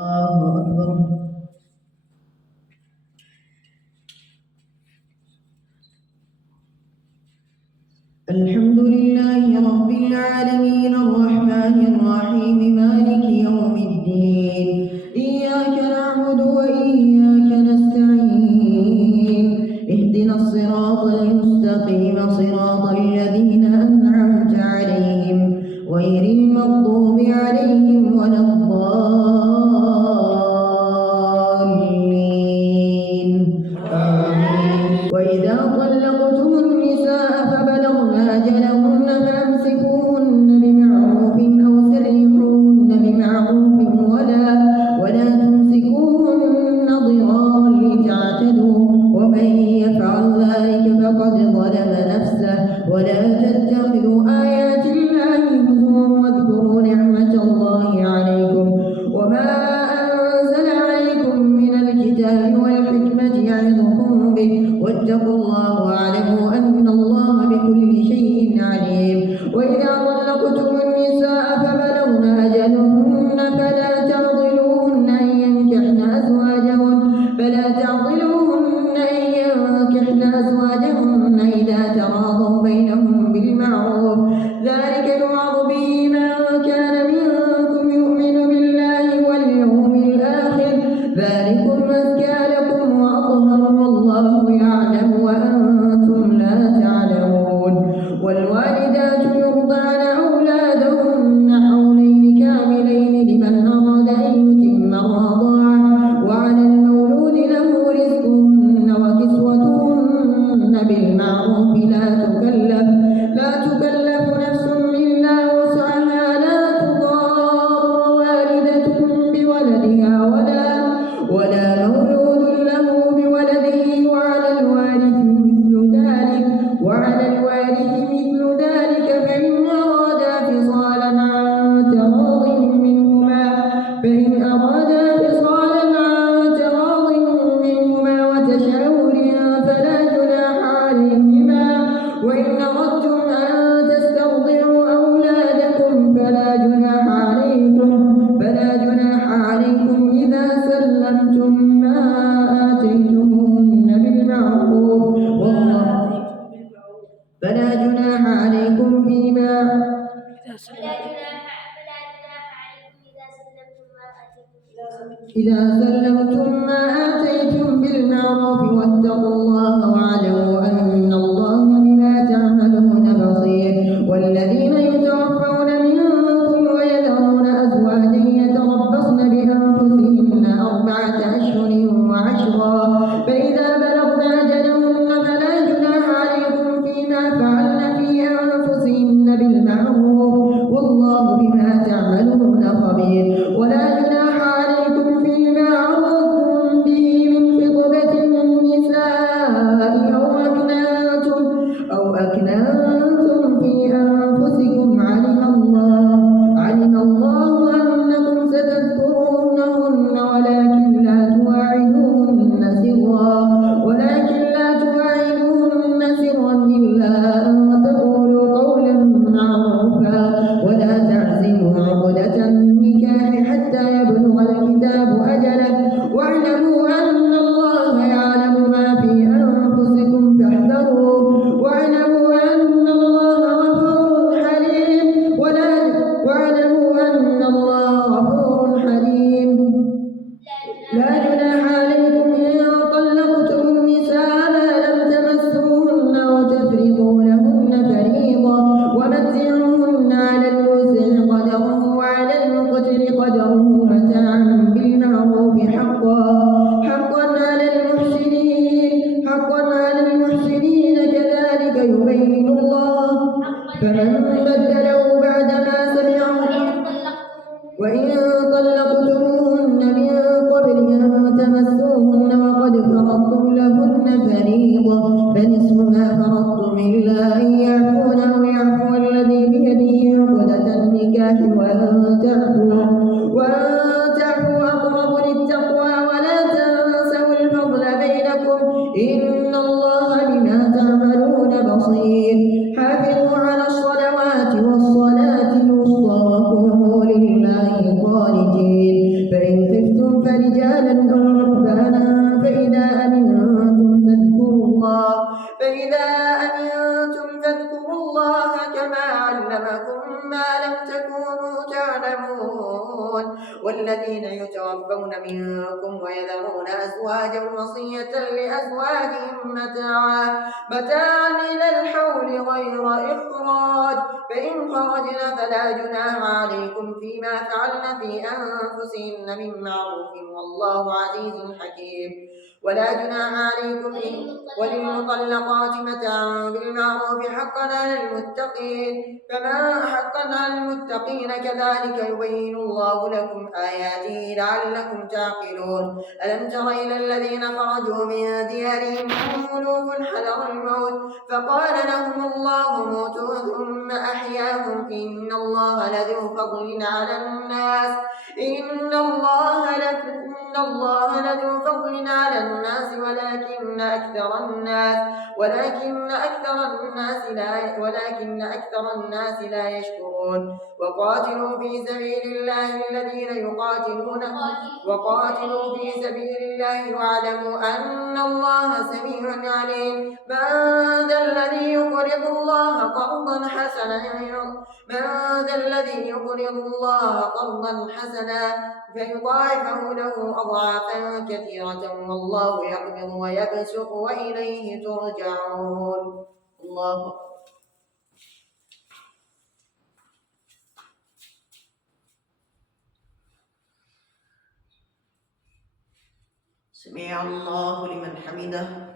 الله أكبر. الحمد لله رب العالمين الرحمن الرحيم مالك يوم الدين إياك نعبد وإياك نستعين اهدنا الصراط المستقيم صراط الذين أنعمت عليهم غير المغضوب عليهم ولا الضالين آمين. وإذا طلقتم النساء فبلغن أجلهن فأمسكوهن بمعروف أو سرحوهن بمعروف ولا تمسكوهن ضرارا لتعتدوا ومن يفعل ذلك فقد ظلم نفسه ولا تتخذوا آيات الله هزوا واذكروا نعمة الله عليكم وما أنزل عليكم من الكتاب والحكمة يعظكم به واتقوا الله واعلموا أن الله بكل شيء عليم. وإذا طلقتم النساء فبلغن أجلهن فلا تعضلوهن أن ينكحن أزواجهن إذا تراضوا بينهم بالمعروف ذلك يوعظ به من كان منكم يؤمن بالله واليوم الآخر ذلكم أزكى لكم وأطهر والله يعلم وأنتم لا تعلمون. والوالدات يرضعن أولادهن حولين كاملين لمن أراد أن يتم الرضاعة وعلى المولود له رزقهن وكسوتهن بالمعروف لا تكلف نفس إلا وسعها لا تضار والدة بولدها ولا مولود له بولده وعلى الوارث مثل ذلك فإن أرادا فصالا عن تراض منهما وتشاور فلا جناح عليهما. وإن أردتم أن تسترضعوا أولادكم فلا جناح عليكم إذا سلمتم ما آتيتموهن بالمعروف فلا جناح عليكم فيما إذا سلمتم ما آتيتم بالمعروف واتقوا الله واعلموا أن الله بما تعملون بصير. والذين يتوفون منكم ويذرون أزواجا يتربصن بأنفسهن 4 أشهر وعشرا فإذا بلغن أجلهن فلا جناح عليكم فيما فعلن في أنفسهن بالمعروف والله بما تعملون خبير. ولا جناح عليكم فيما عرضتم به من خطبة النساء أو أكننتم في أنفسكم علم الله أنكم ستذكرونهن ولكن لا تواعدوهن سرا إلا أن تقولوا قولا معروفا ولا تعزموا عقدة النكاح حتى يبلغ الكتاب أجله واعلموا أن الله يعلم ما في أنفسكم فاحذروه واعلموا أن الله غفور حليم. لا جناح عليكم إن طلقتم النساء ما لم تمسوهن وتفرضوا لهن فريضة ومتعوهن على الموسع قدره وعلى المقتر قدره متاعا بالمعروف حقا على المحسنين كذلك يبين الله. فمن بدله بعدما سمعه وإن طلقتموهن من قبل أن تمسوهن وقد فرضتم لهن فريضة فنصف ما فرضتم إلا أن يعفون أو يعفو الذي بيده عقدة النكاح وأن تعفوا أقرب للتقوى ولا تنسوا الفضل بينكم إن الله بما تعملون بصير. حافظوا على الصلوات والصلاة الوسطى وقوموا لله قانتين فإن خفتم رجالا أو ركبانا فإذا أمنتم فاذكروا الله كما علمكم ما لم تكونوا تعلمون والذين يتوفون منكم ويذرون أزواجا وصية لأزواجهم متاعا إلى الحول غير إخراج فإن خرجن فلا جناح عليكم فيما فعلن في أنفسهن من معروف والله عزيز حكيم ولا جناح عليكم وللمطلقات متاع بالمعروف حقا على المتقين فما حقا على المتقين كذلك يبين الله لكم آياته لعلكم تعقلون ألم تر إلى الذين خرجوا من ديارهم وهم ألوف حذر الموت فقال لهم الله موتوا ثم أحياهم إن الله لذو فضل على الناس إن الله لذو فضل على الناس ولكن أكثر الناس لا يشكرون وقاتلوا في سبيل الله واعلموا أن الله سميع عليم من ذا الذي يقرض الله قرضا حسنا فيضاعفه له أضعافا كثيرة والله يقبض ويبسط وإليه ترجعون الله سمع الله لمن حمده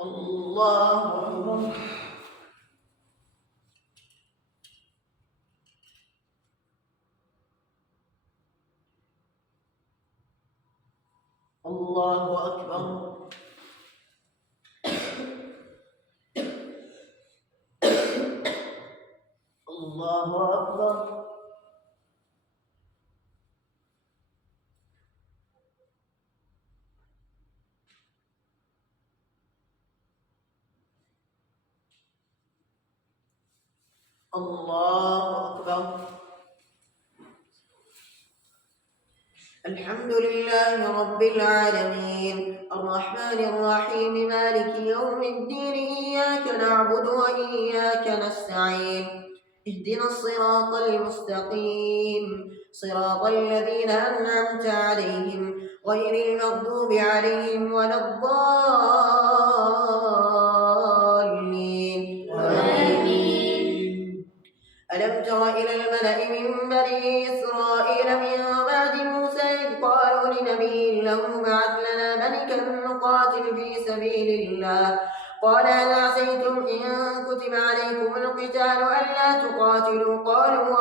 الله أكبر الله أكبر الله أكبر الله أكبر الحمد لله رب العالمين الرحمن الرحيم مالك يوم الدين إياك نعبد وإياك نستعين اهدنا الصراط المستقيم صراط الذين أنعمت عليهم غير المغضوب عليهم ولا الضالين ألم تر إلى الملأ من بني إسرائيل من بعد موسى إذ قالوا لنبي له ابعث لنا ملكا نقاتل في سبيل الله قال هل عسيتم إن كتب عليكم القتال ألا تقاتلوا قالوا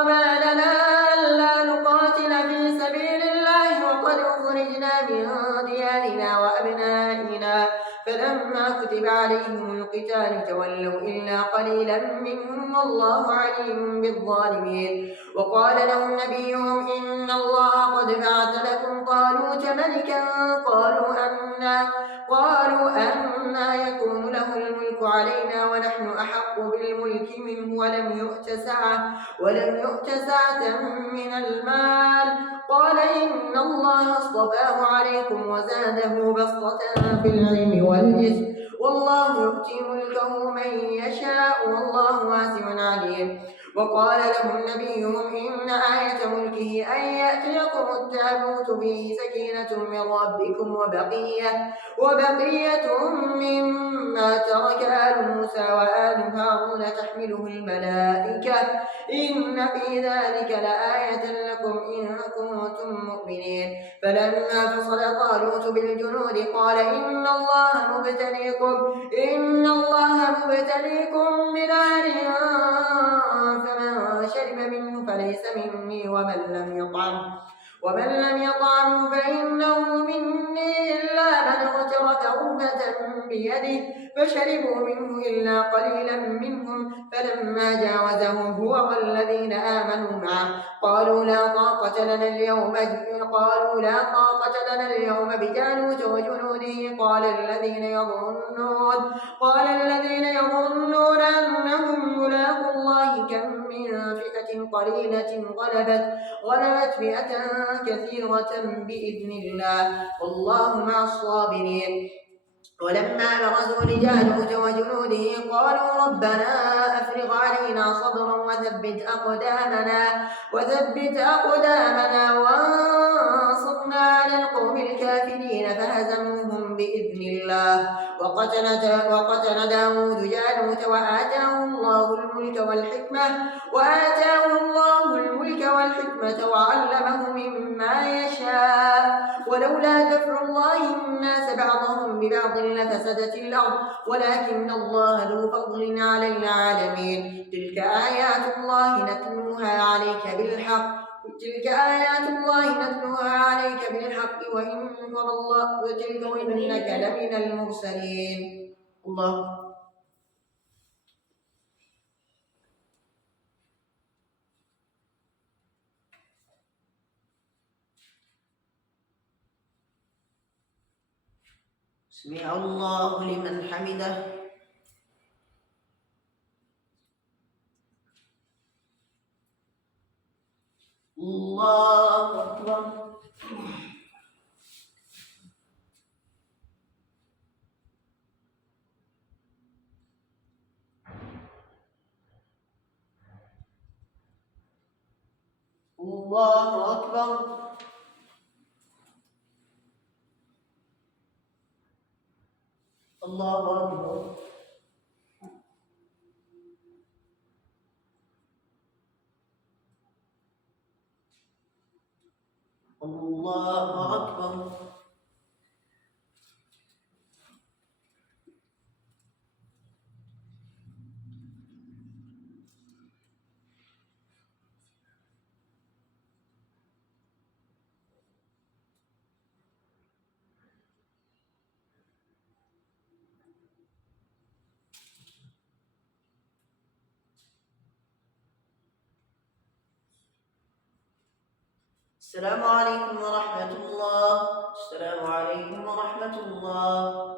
وما لنا ألا نقاتل في سبيل الله وقد أخرجنا من ديارنا وأبنائنا فلما كتب عليهم القتال تولوا إلا قليلا منهم والله عليم بالظالمين وقال لهم نبيهم إن الله قد بعث لكم طالوت ملكا قالوا أنا يكون له الملك علينا ونحن أحق بالملك منه ولم يؤت سعة من المال قال إن الله اصطفاه عليكم وزاده بسطة في العلم والجسم والله يؤتي ملكه من يشاء والله واسع عليم وقال لهم نبيهم إن آية ملكه أن يأتيكم التابوت فيه سكينة من ربكم وبقية مما ترك آل موسى وآل هارون تحمله الملائكة إن في ذلك لآية لكم إن كنتم مؤمنين فلما فصل طالوت بالجنود قال إن الله مبتليكم بنهر فمن شرب منه فليس مني ومن لم يطعمه فإنه مني إلا من اغترف غرفة بيده فشربوا منه إلا قليلا منهم فلما جاوزه هو والذين آمنوا معه قالوا لا طاقة لنا اليوم بجالوت وجنوده قال الذين يظنون أنهم ملاقو من فئة قليلة غلبت فئة كثيرة بإذن الله والله مع الصابرين. ولما برزوا لجالوت وجنوده قالوا ربنا أفرغ علينا صبرا وثبت أقدامنا وانصرنا على القوم الكافرين فهزموهم بإذن الله. وقتل داود جالوت وآتاه الله الملك والحكمة وعلمه مما يشاء ولولا دفع الله الناس بعضهم ببعض لفسدت الأرض ولكن الله ذو فضل على العالمين. تلك آيات الله نتلوها عليك بالحق وإنك لمن المرسلين. الله. سمع الله لمن حمده. الله أكبر. الله أكبر. الله أكبر. الله أكبر. السلام عليكم ورحمة الله. السلام عليكم ورحمة الله.